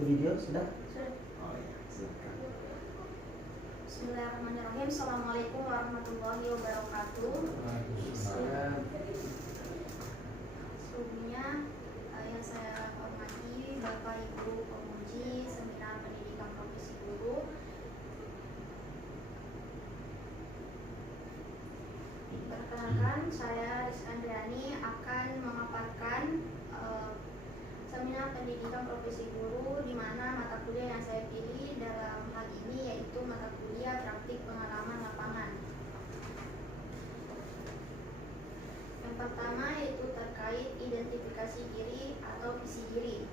Itu video sudah? Sudah. Oh ya, silakan. Bismillahirrahmanirrahim. Assalamualaikum warahmatullahi wabarakatuh. Sebelumnya yang saya hormati Bapak Ibu penguji Seminar Pendidikan Profesi Guru. Perkenalkan, saya Rizky Andriani akan memaparkan Seminar Pendidikan Profesi Guru, di mana mata kuliah yang saya pilih dalam hal ini yaitu mata kuliah praktik pengalaman lapangan. Yang pertama yaitu terkait identifikasi diri atau visi diri.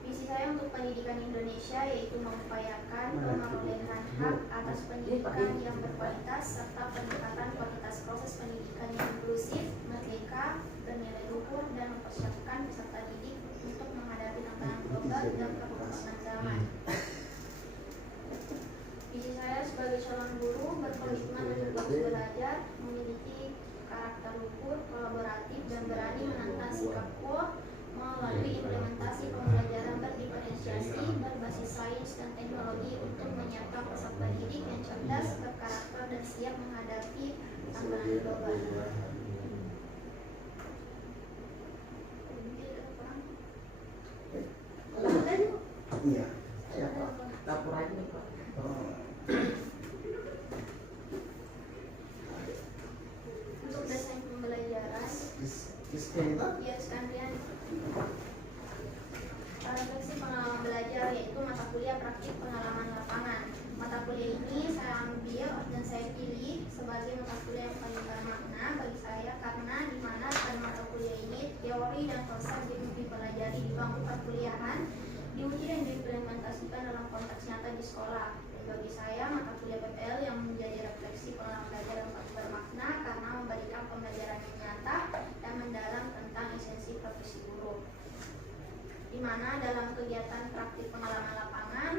Visi saya untuk pendidikan Indonesia yaitu mengupayakan pemerolehan hak atas pendidikan yang berkualitas serta peningkatan kualitas proses pendidikan yang inklusif, merdeka, bernilai luhur, dan mempersiapkan peserta didik untuk menghadapi tantangan global dan perkembangan zaman. Visi saya sebagai calon guru berkomitmen untuk terus belajar, memiliki karakter luhur, kolaboratif, dan berani menantang sikap quo melalui implementasi pembelajaran berdiferensiasi berbasis sains dan teknologi untuk menyiapkan peserta didik yang cerdas, berkarakter, dan siap menghadapi tantangan global. Iya, siapa? Dapur aja nih Pak. Untuk desain pembelajaran, ya sekalian refleksi pengalaman belajar yaitu mata kuliah praktik pengalaman lapangan. Mata kuliah ini saya ambil dan saya pilih sebagai mata kuliah yang paling bermakna bagi saya karena di mana pada mata kuliah ini teori dan konsep dipelajari di bangku perkuliahan, diuji dan diimplementasikan dalam konteks nyata di sekolah. Dan bagi saya mata kuliah PPL yang menjadi refleksi pengalaman belajar yang paling bermakna karena memberikan pembelajaran yang nyata dan mendalam tentang esensi profesi guru. Di mana dalam kegiatan praktik pengalaman lapangan,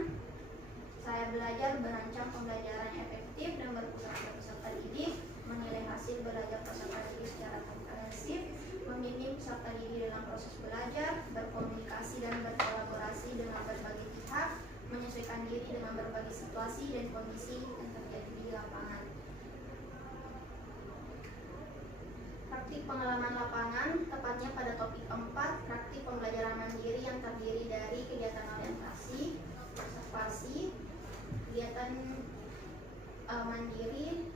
saya belajar berancang pembelajaran yang efektif dan berpusat pada peserta didik, menilai hasil belajar peserta didik secara komprehensif, membimbing peserta didik dalam proses belajar, berkomunikasi dan berkolaborasi dengan berbagai pihak, menyesuaikan diri dengan berbagai situasi dan kondisi yang terjadi di lapangan. Praktik pengalaman lapangan, tepatnya pada topik 4, praktik pembelajaran mandiri yang terdiri dari kegiatan orientasi, observasi, kegiatan mandiri,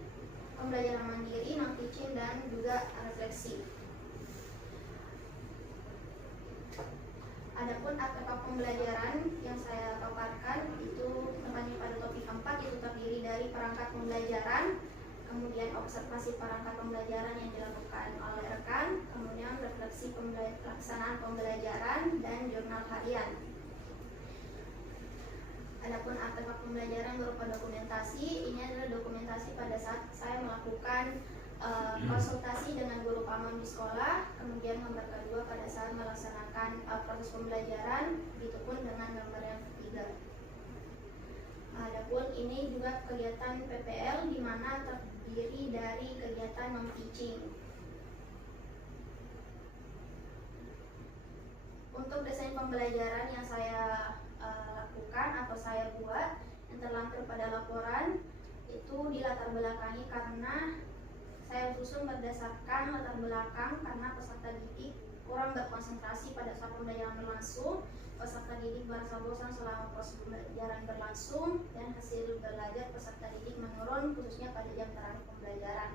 pembelajaran mandiri, non-teaching, dan juga refleksi. Adapun artefak pembelajaran yang saya paparkan itu tepatnya pada topik 4 itu terdiri dari perangkat pembelajaran, kemudian observasi perangkat pembelajaran yang dilakukan oleh rekan, kemudian refleksi pelaksanaan pembelajaran, dan jurnal harian. Adapun artefak pembelajaran berupa dokumentasi, ini adalah dokumentasi pada saat saya melakukan konsultasi dengan guru pamong di sekolah, kemudian gambar kedua pada saat melaksanakan proses pembelajaran, begitupun dengan gambar yang ketiga. Adapun ini juga kegiatan PPL di mana terdiri dari kegiatan non-teaching. Untuk desain pembelajaran yang saya lakukan atau saya buat yang terlampir pada laporan itu dilatar belakangi karena saya susun berdasarkan latar belakang karena peserta didik kurang berkonsentrasi pada saat pembelajaran berlangsung, peserta didik merasa bosan selama proses pembelajaran berlangsung, dan hasil belajar peserta didik menurun khususnya pada jam terakhir pembelajaran.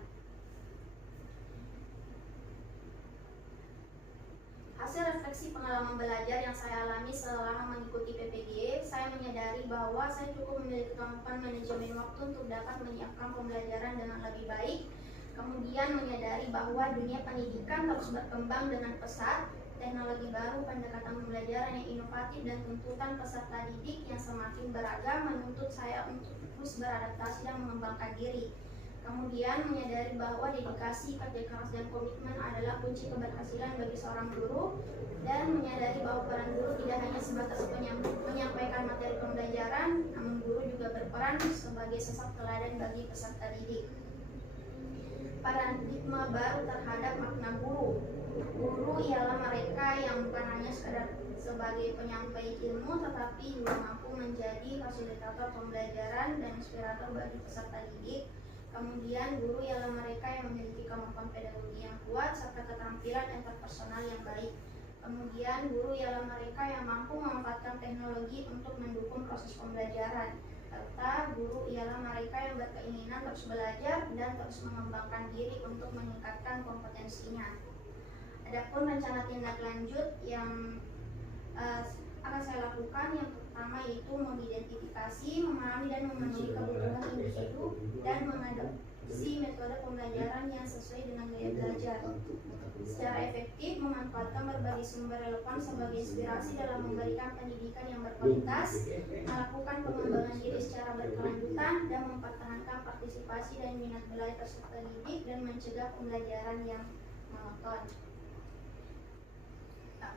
Hasil refleksi pengalaman belajar yang saya alami selama mengikuti PPG, saya menyadari bahwa saya cukup memiliki kemampuan manajemen waktu untuk dapat menyiapkan pembelajaran dengan lebih baik. Kemudian menyadari bahwa dunia pendidikan terus berkembang dengan pesat, teknologi baru, pendekatan pembelajaran yang inovatif, dan tuntutan peserta didik yang semakin beragam menuntut saya untuk terus beradaptasi dan mengembangkan diri. Kemudian menyadari bahwa dedikasi, kerja keras, dan komitmen adalah kunci keberhasilan bagi seorang guru, dan menyadari bahwa peran guru tidak hanya sebatas menyampaikan materi pembelajaran, namun guru juga berperan sebagai sosok teladan bagi peserta didik. paradigma baru terhadap makna guru. Guru ialah mereka yang bukan hanya sekedar sebagai penyampai ilmu, tetapi juga mampu menjadi fasilitator pembelajaran dan inspirator bagi peserta didik. Kemudian guru ialah mereka yang memiliki kemampuan pedagogi yang kuat serta keterampilan interpersonal yang baik. Kemudian guru ialah mereka yang mampu memanfaatkan teknologi untuk mendukung proses pembelajaran. Serta guru ialah mereka yang berkeinginan terus belajar dan terus mengembangkan diri untuk meningkatkan kompetensinya. Adapun rencana tindak lanjut yang akan saya lakukan, yang pertama yaitu mengidentifikasi, memahami dan memenuhi kebutuhan individu dan mengadopsi metode pembelajaran yang sesuai dengan gaya belajar. Secara efektif memanfaatkan berbagai sumber relevan sebagai inspirasi dalam memberikan pendidikan yang berkualitas, melakukan pengembangan diri secara berkelanjutan dan mempertahankan partisipasi dan minat belajar peserta didik dan mencegah pembelajaran yang monoton.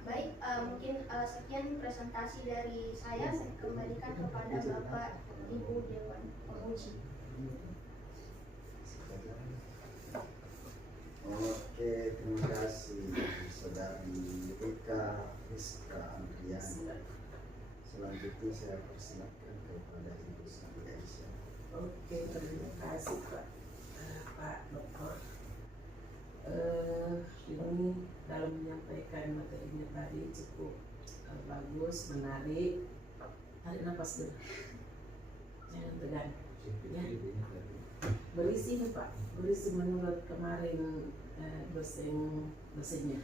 Baik, mungkin sekian presentasi dari saya kembalikan kepada Bapak Ibu Dewan Penguji. Oke, terima kasih Saudari Eka Rizka Andriani. Selanjutnya saya persilakan kepada Ibu Siti Aisyah. Oke, terima kasih Pak Dokter. Ini dalam menyampaikan materinya tadi cukup bagus, menarik. Tarik nafas dulu, jangan tegang. Ya. Berisi nih Pak, berisi menurut kemarin dosennya.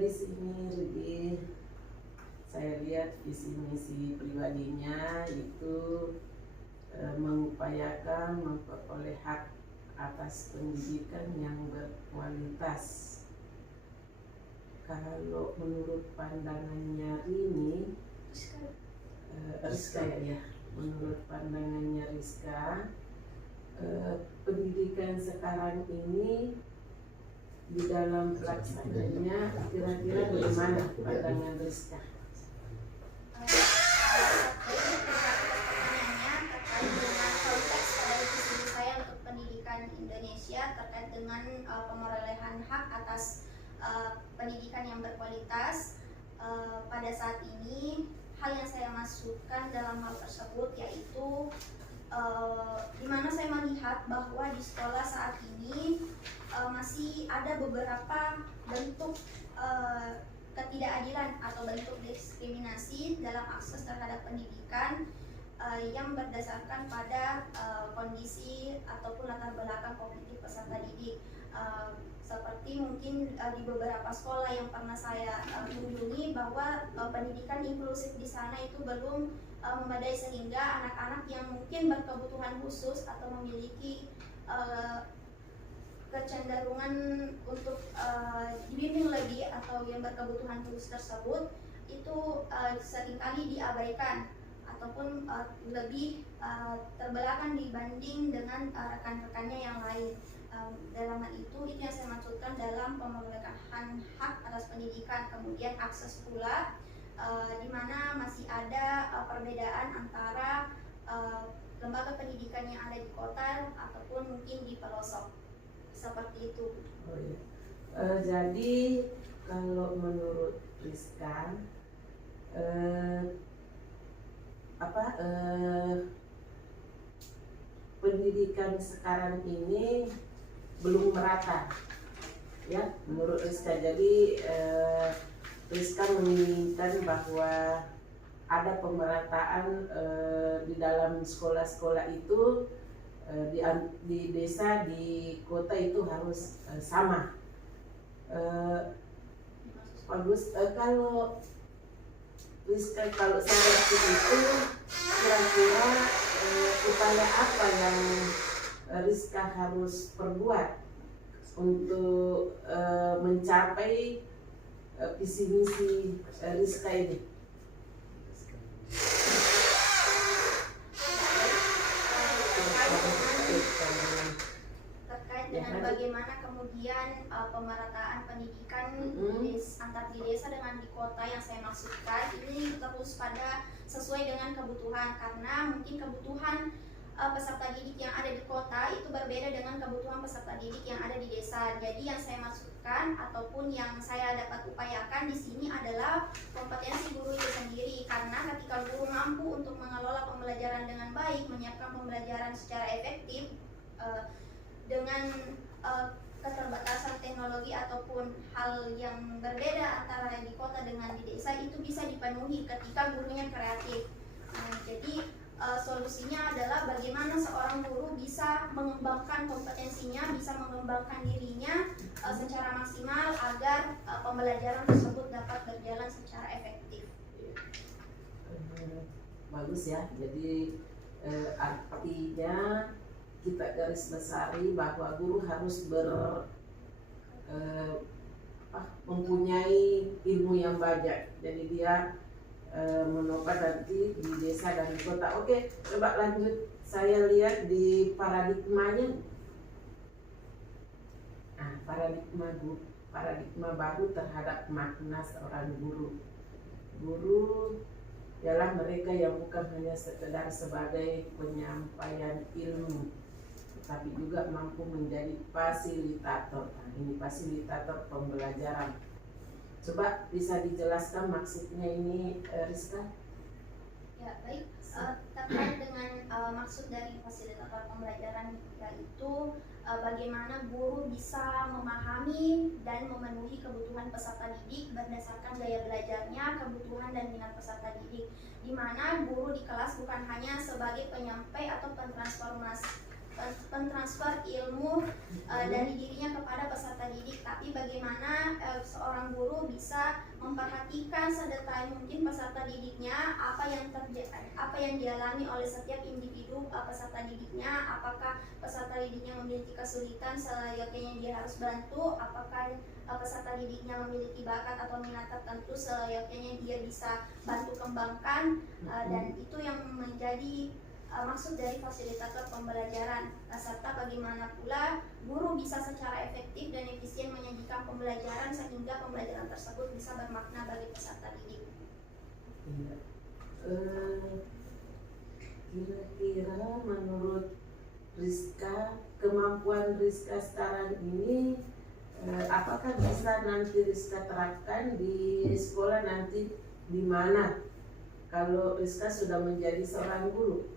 Di sini lebih saya lihat visi misi pribadinya itu mengupayakan memperoleh hak atas pendidikan yang berkualitas. Kalau menurut pandangannya Rini, Rizka ya, menurut pandangannya Rizka, pendidikan sekarang ini di dalam pelaksananya kira-kira bagaimana pandangan Rizka? Indonesia terkait dengan pemerolehan hak atas pendidikan yang berkualitas. Pada saat ini hal yang saya maksudkan dalam hal tersebut yaitu di mana saya melihat bahwa di sekolah saat ini masih ada beberapa bentuk ketidakadilan atau bentuk diskriminasi dalam akses terhadap pendidikan yang berdasarkan pada kondisi ataupun latar belakang kognitif peserta didik. Seperti mungkin di beberapa sekolah yang pernah saya kunjungi bahwa pendidikan inklusif di sana itu belum memadai, sehingga anak-anak yang mungkin berkebutuhan khusus atau memiliki kecenderungan untuk dibimbing lebih atau yang berkebutuhan khusus tersebut itu seringkali diabaikan ataupun lebih terbelakang dibanding dengan rekan-rekannya yang lain. Dalam hal itu yang saya maksudkan dalam pemerolehan hak atas pendidikan. Kemudian akses pula di mana masih ada perbedaan antara lembaga pendidikan yang ada di kota ataupun mungkin di pelosok, seperti itu. Oh, iya. Jadi kalau menurut Rizka, pendidikan sekarang ini belum merata, ya menurut Rizka. Jadi Rizka menginginkan bahwa ada pemerataan di dalam sekolah-sekolah itu, di desa, di kota itu harus sama. Bagus. Kalau Rizka, kalau saya itu kira-kira upaya apa yang Rizka harus perbuat untuk mencapai visi misi Rizka ini? Terkait dengan bagaimana kemudian pemerataan pendidikan antar di desa dengan di kota yang saya maksudkan ini terus pada sesuai dengan kebutuhan, karena mungkin kebutuhan peserta didik yang ada di kota itu berbeda dengan kebutuhan peserta didik yang ada di desa. Jadi yang saya maksudkan ataupun yang saya dapat upayakan di sini adalah kompetensi guru itu sendiri, karena ketika guru mampu untuk mengelola pembelajaran dengan baik, menyiapkan pembelajaran secara efektif dengan keterbatasan teknologi ataupun hal yang berbeda antara di kota dengan di desa, itu bisa dipenuhi ketika gurunya kreatif. Jadi solusinya adalah bagaimana seorang guru bisa mengembangkan kompetensinya, bisa mengembangkan dirinya secara maksimal agar pembelajaran tersebut dapat berjalan secara efektif. Bagus ya. Jadi artinya kita garis bawahi bahwa guru harus mempunyai ilmu yang banyak. Jadi dia menopang nanti di desa dan di kota. Oke, coba lanjut. Saya lihat di paradigmanya. Nah, paradigma baru terhadap makna seorang guru. Guru ialah mereka yang bukan hanya sekedar sebagai penyampaian ilmu, tetapi juga mampu menjadi fasilitator. Nah, ini fasilitator pembelajaran. Coba bisa dijelaskan maksudnya ini, Rizka? Ya, baik. Terkait dengan maksud dari fasilitator pembelajaran, yaitu bagaimana guru bisa memahami dan memenuhi kebutuhan peserta didik berdasarkan gaya belajarnya, kebutuhan dan minat peserta didik, di mana guru di kelas bukan hanya sebagai penyampai atau pentransfer ilmu dari dirinya kepada peserta didik, tapi bagaimana seorang guru bisa memperhatikan sedetail mungkin peserta didiknya, apa yang dialami oleh setiap individu peserta didiknya, apakah peserta didiknya memiliki kesulitan selayaknya dia harus bantu, apakah peserta didiknya memiliki bakat atau minat tertentu selayaknya dia bisa bantu kembangkan, dan itu yang menjadi maksud dari fasilitator pembelajaran, serta bagaimana pula guru bisa secara efektif dan efisien menyajikan pembelajaran sehingga pembelajaran tersebut bisa bermakna bagi peserta didik. Kira-kira menurut Rizka, kemampuan Rizka sekarang ini apakah bisa nanti Rizka terapkan di sekolah nanti di mana kalau Rizka sudah menjadi seorang guru?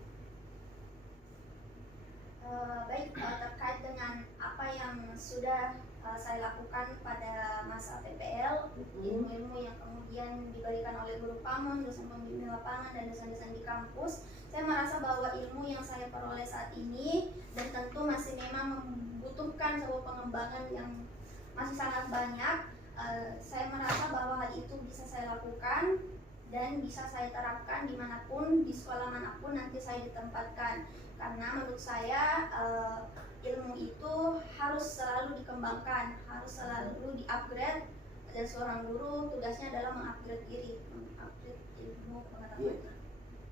Baik, terkait dengan apa yang sudah saya lakukan pada masa PPL, ilmu-ilmu yang kemudian diberikan oleh guru PAMON, dosen pembimbing lapangan, dan dosen-dosen di kampus, saya merasa bahwa ilmu yang saya peroleh saat ini dan tentu masih memang membutuhkan sebuah pengembangan yang masih sangat banyak. Saya merasa bahwa hal itu bisa saya lakukan dan bisa saya terapkan dimanapun, di sekolah manapun nanti saya ditempatkan, karena menurut saya ilmu itu harus selalu dikembangkan, harus selalu di-upgrade, dan seorang guru tugasnya adalah mengupgrade diri, mengupgrade ilmu pengetahuan.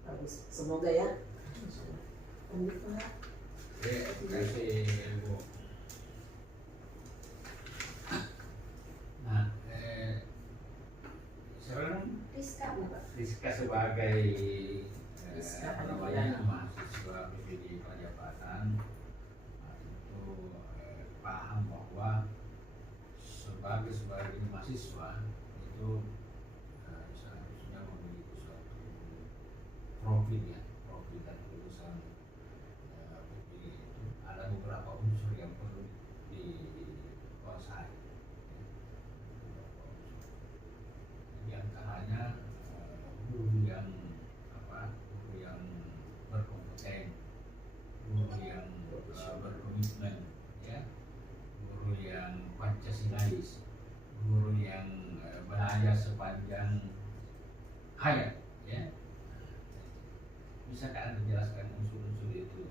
Bagus, semoga ya. Terima kasih Ibu. Nah, sekarang Rizka sebagai mahasiswa PPD Pajapatan itu paham bahwa sebagai mahasiswa itu seharusnya memiliki suatu profil dan lulusan PPD itu ada beberapa unsur yang perlu dikuasai. Di antaranya guru yang berkompeten, guru yang berkomitmen, ya, guru yang Pancasilais, guru yang belajar sepanjang hayat, ya. Bisakah Anda menjelaskan unsur-unsur itu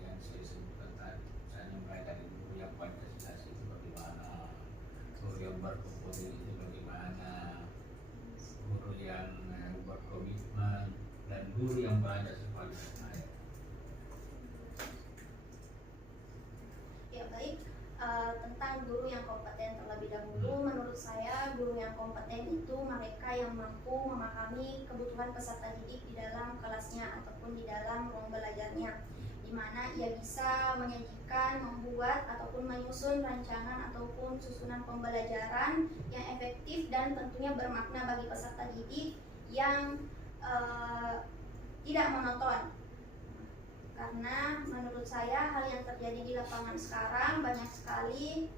yang saya sebutkan tadi? Misalnya mulai dari guru yang Pancasilais itu bagaimana, guru yang berkompeten itu bagaimana, guru yang berkomitmen, dan guru yang belajar sepanjang hayat. Ya, baik. Tentang guru yang kompeten terlebih dahulu, menurut saya guru yang kompeten itu mereka yang mampu memahami memahami kebutuhan peserta didik di dalam kelasnya ataupun di dalam ruang belajarnya, di mana ia bisa menyajikan, membuat ataupun menyusun rancangan ataupun susunan pembelajaran yang efektif dan tentunya bermakna bagi peserta didik yang tidak monoton. Karena menurut saya hal yang terjadi di lapangan sekarang banyak sekali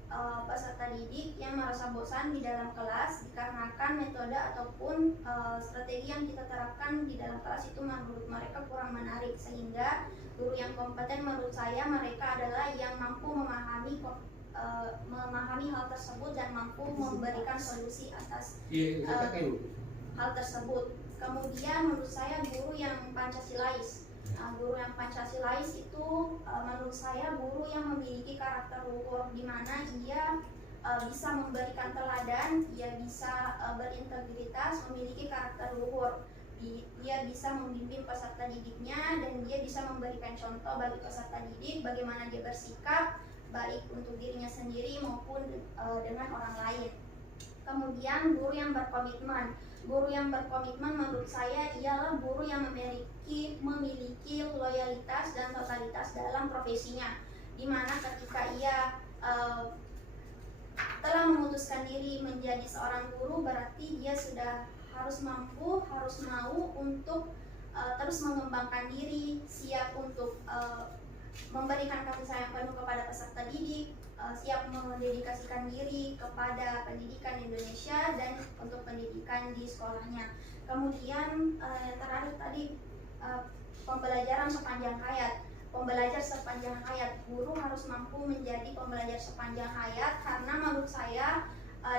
peserta didik yang merasa bosan di dalam kelas dikarenakan metode ataupun strategi yang kita terapkan di dalam kelas itu menurut mereka kurang menarik, sehingga guru yang kompeten menurut saya mereka adalah yang mampu memahami hal tersebut dan mampu memberikan solusi atas hal tersebut. Kemudian menurut saya guru yang Pancasilais. Guru yang Pancasilais itu menurut saya guru yang memiliki karakter luhur, di mana ia bisa memberikan teladan, ia bisa berintegritas, memiliki karakter luhur. Dia bisa membimbing peserta didiknya dan dia bisa memberikan contoh bagi peserta didik bagaimana dia bersikap baik untuk dirinya sendiri maupun dengan orang lain. Kemudian guru yang berkomitmen. Guru yang berkomitmen menurut saya ialah guru yang memiliki loyalitas dan totalitas dalam profesinya, di mana ketika ia telah memutuskan diri menjadi seorang guru, berarti dia sudah harus mampu, harus mau untuk terus mengembangkan diri, siap untuk memberikan kasih sayang penuh kepada peserta didik, siap mendedikasikan diri kepada pendidikan Indonesia dan untuk pendidikan di sekolahnya. Kemudian terakhir tadi pembelajaran sepanjang hayat. Pembelajar sepanjang hayat, guru harus mampu menjadi pembelajar sepanjang hayat, karena menurut saya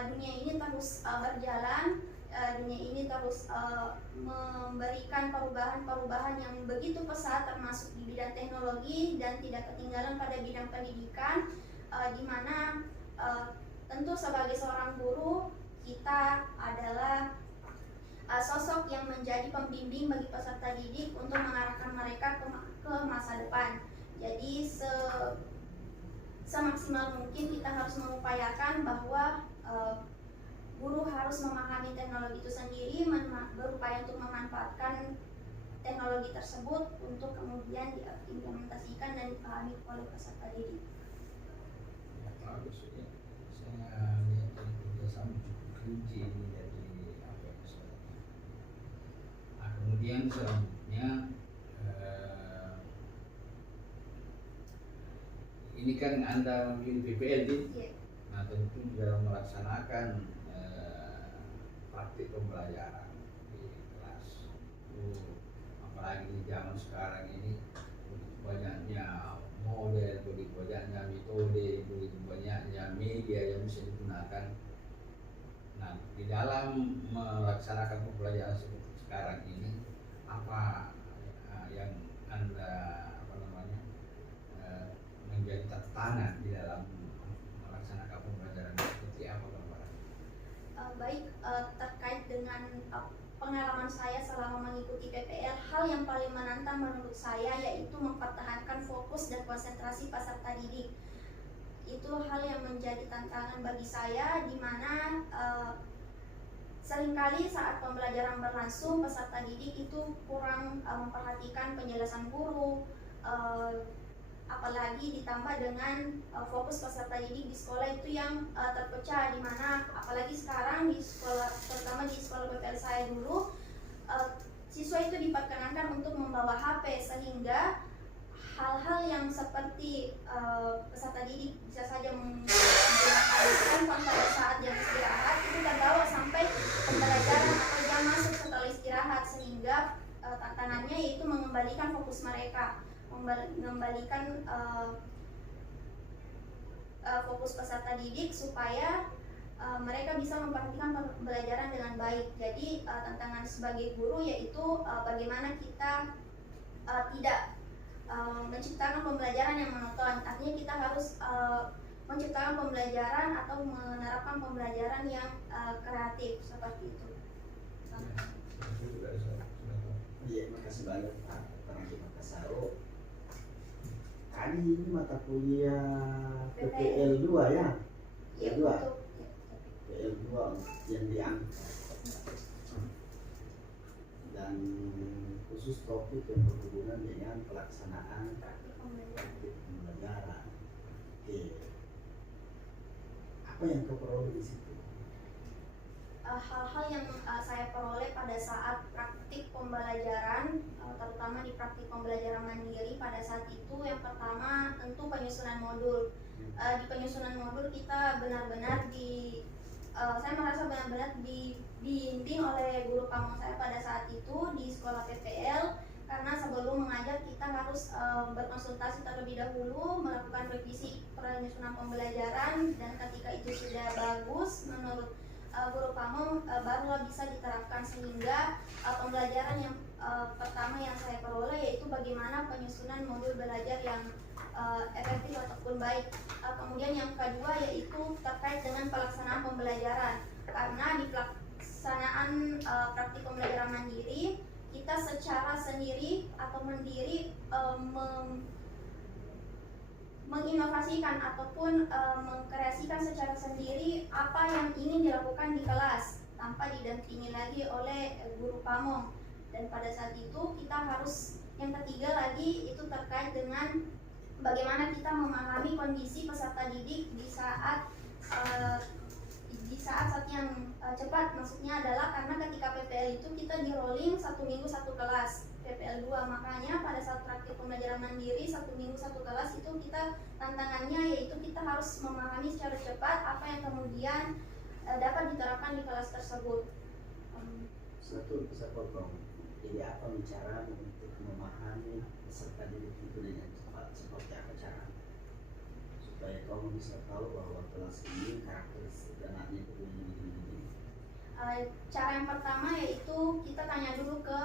dunia ini terus berjalan, dunia ini terus memberikan perubahan-perubahan yang begitu pesat, termasuk di bidang teknologi dan tidak ketinggalan pada bidang pendidikan, di mana tentu sebagai seorang guru kita adalah sosok yang menjadi pembimbing bagi peserta didik untuk mengarahkan mereka ke masa depan. Jadi semaksimal mungkin kita harus mengupayakan bahwa guru harus memahami teknologi itu sendiri, berupaya untuk memanfaatkan teknologi tersebut untuk kemudian diimplementasikan dan dipahami oleh peserta didik. Bagus ya. Saya lihat dari kerjasama cukup rinci ini dari apa yang saya. Nah, kemudian selanjutnya ini kan Anda memilih PPL di, nah tentu dalam melaksanakan praktik pembelajaran di kelas. Apalagi di zaman sekarang ini banyaknya model, begitu banyaknya metode, begitu banyaknya media yang bisa digunakan. Nah, di dalam melaksanakan pembelajaran seperti sekarang ini, apa yang Anda menjadi tantangan di dalam melaksanakan pembelajaran seperti apa, Bapak? Baik, terkait dengan pengalaman saya selama mengikuti PPL, hal yang paling menantang menurut saya yaitu mempertahankan fokus dan konsentrasi peserta didik. Itu hal yang menjadi tantangan bagi saya, di mana seringkali saat pembelajaran berlangsung peserta didik itu kurang memperhatikan penjelasan guru, apalagi ditambah dengan fokus peserta didik di sekolah itu yang terpecah, di mana apalagi sekarang di sekolah, terutama di sekolah PPL saya dulu, siswa itu diperkenankan untuk membawa HP, sehingga hal-hal yang seperti peserta didik bisa saja menggunakan handphone pada saat jam istirahat itu terbawa sampai pembelajaran atau jam masuk setelah istirahat, sehingga tantangannya yaitu mengembalikan fokus mereka, mengembalikan fokus peserta didik supaya mereka bisa memperhatikan pembelajaran dengan baik. Jadi tantangan sebagai guru yaitu bagaimana kita tidak menciptakan pembelajaran yang monoton. Artinya kita harus menciptakan pembelajaran atau menerapkan pembelajaran yang kreatif seperti itu. Iya, makasih banyak Pak Makassaro. Tadi ini mata kuliah PPL 2 ya? Iya, PPL 2. betul. PPL 2 yang diangkat. dan khusus topik yang berhubungan dengan pelaksanaan Praktik pembelajaran. praktik pembelajaran. Oke, apa yang kau peroleh di situ? Hal-hal yang saya peroleh pada saat praktik pembelajaran, terutama di praktik pembelajaran mandiri pada saat itu, yang pertama tentu penyusunan modul. Di penyusunan modul kita benar-benar saya merasa benar-benar dibimbing oleh guru pamong saya pada saat itu di sekolah PPL, karena sebelum mengajar kita harus berkonsultasi terlebih dahulu, melakukan revisi penyusunan pembelajaran, dan ketika itu sudah bagus menurut guru pamong, barulah bisa diterapkan, sehingga pembelajaran yang pertama yang saya peroleh yaitu bagaimana penyusunan modul belajar yang efektif ataupun baik. Kemudian yang kedua yaitu terkait dengan pelaksanaan pembelajaran, karena di pelaksanaan praktik pembelajaran mandiri kita secara sendiri atau mandiri menginovasikan ataupun mengkreasikan secara sendiri apa yang ingin dilakukan di kelas tanpa didampingi lagi oleh guru pamong. Dan pada saat itu kita harus, yang ketiga lagi itu terkait dengan bagaimana kita memahami kondisi peserta didik di saat yang cepat. Maksudnya adalah karena ketika PPL itu kita di rolling 1 minggu 1 kelas PPL 2, makanya pada saat praktik pembelajaran mandiri 1 minggu 1 kelas itu kita tantangannya yaitu kita harus memahami secara cepat apa yang kemudian dapat diterapkan di kelas tersebut. Satu, bisa potong. Jadi apa cara untuk memahami peserta didik itu dengan cepat, seperti apa cara supaya kamu bisa tahu bahwa kelas ini karakteristik anaknya itu begini. Cara yang pertama yaitu kita tanya dulu ke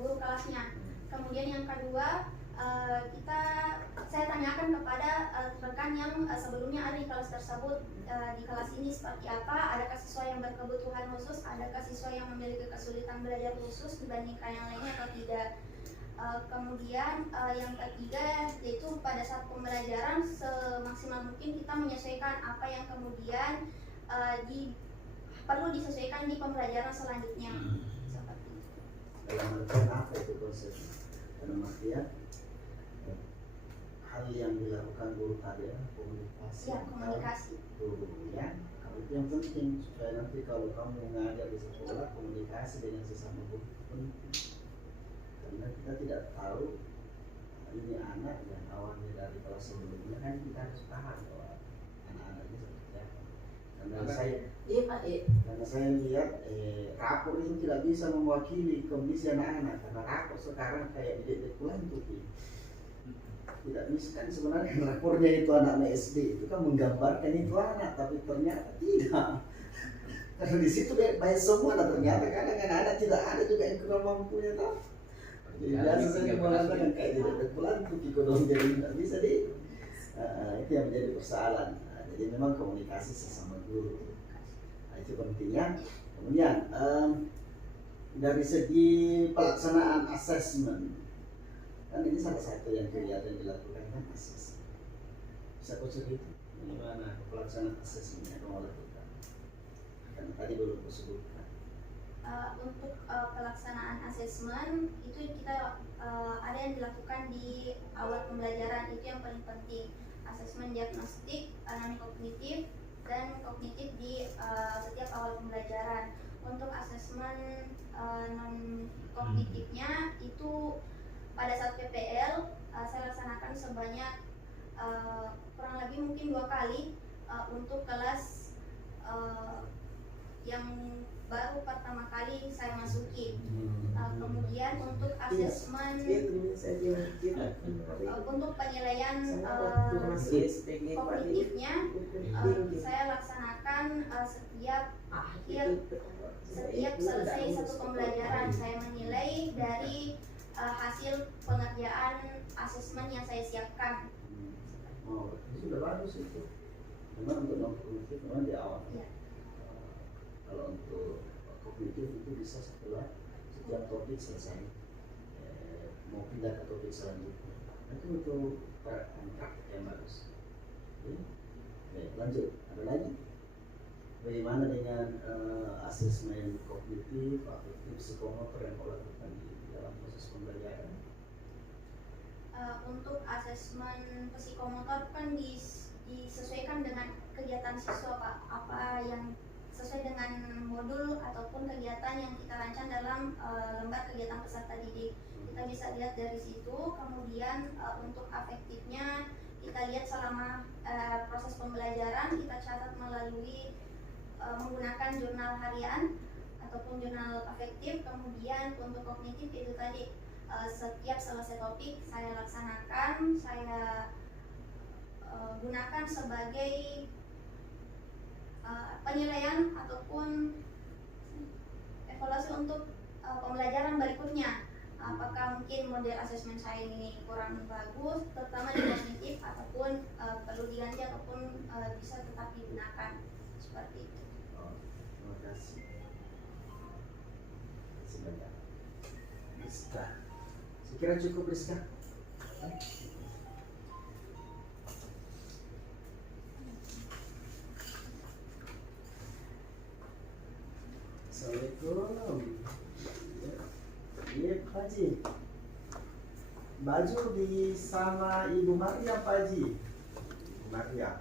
guru kelasnya. Kemudian yang kedua, saya tanyakan kepada rekan yang sebelumnya ada di kelas tersebut, di kelas ini seperti apa, adakah siswa yang berkebutuhan khusus, adakah siswa yang memiliki kesulitan belajar khusus dibandingkan yang lainnya atau tidak. Kemudian yang ketiga yaitu pada saat pembelajaran semaksimal mungkin kita menyesuaikan apa yang kemudian perlu disesuaikan di pembelajaran selanjutnya. Seperti itu. Dalam artian apa itu konsepnya? Dalam artian hal yang dilakukan guru tadi komunikasi. Ya, komunikasi. Guru ya, itu yang penting supaya nanti kalau kamu mengajar di sekolah komunikasi dengan sesama guru penting. Karena kita tidak tahu ini anak yang awalnya dari kelas sebelumnya, kan kita harus paham bahwa anak-anak ini seperti apa. Karena saya lihat rapor itu tidak bisa mewakili kondisi anak-anak, karena rapor sekarang kayak didik pulang tuh tidak bisa. Kan sebenarnya rapornya itu anak-anak SD itu kan menggambarkan itu anak, tapi ternyata tidak. Karena di situ baik semua, ternyata kadang anak-anak tidak ada juga yang kurang mampunya tahu. Biasa saya mengatakan kayak tidak pulang tuh dong, jadi tidak bisa itu yang menjadi persoalan. Jadi memang komunikasi sesama guru itu pentingnya. Kemudian dari segi pelaksanaan asesmen, kan ini salah satu yang kelihatan dilakukan kan asesmen. Bisa kau cerita bagaimana pelaksanaan asesmen yang kamu lakukan? Karena tadi belum disebutkan. Untuk pelaksanaan asesmen itu kita ada yang dilakukan di awal pembelajaran, itu yang paling penting. Asesmen diagnostik, non kognitif, dan kognitif di setiap awal pembelajaran. Untuk asesmen non kognitifnya itu pada saat PPL saya laksanakan sebanyak kurang lebih mungkin 2 kali untuk kelas yang baru pertama kali saya masuki. Kemudian untuk asesmen untuk penilaian kognitifnya saya laksanakan setiap selesai satu pembelajaran saya menilai dari hasil pengerjaan asesmen yang saya siapkan. Oh, itu sudah bagus itu. Memang untuk non kognitif memang di awal. Ya. Kalau untuk kognitif itu bisa setelah setiap topik selesai, mau pindah ke topik selanjutnya. Itu untuk praktik yang bagus. Oke, lanjut. Ada lagi? Bagaimana dengan asesmen kognitif, afektif, psikomotor yang kau lakukan di dalam proses pembelajaran? Untuk asesmen psikomotor kan disesuaikan dengan kegiatan siswa Pak, apa yang sesuai dengan modul ataupun kegiatan yang kita rancang dalam lembar kegiatan peserta didik. Kita bisa lihat dari situ. Kemudian untuk afektifnya kita lihat selama proses pembelajaran, kita catat melalui menggunakan jurnal harian ataupun jurnal afektif. Kemudian untuk kognitif itu tadi setiap selesai topik saya laksanakan, saya gunakan sebagai penilaian ataupun evaluasi untuk pembelajaran berikutnya. Apakah mungkin model asesmen saya ini kurang bagus, terutama di kognitif, ataupun perlu diganti ataupun bisa tetap digunakan seperti itu. Terima kasih. Terima kasih banyak. Rizka, saya kira cukup Rizka. Assalamualaikum. Iya Pak Haji. Baju di sama Ibu Maria Pak Haji. Ibu Maria.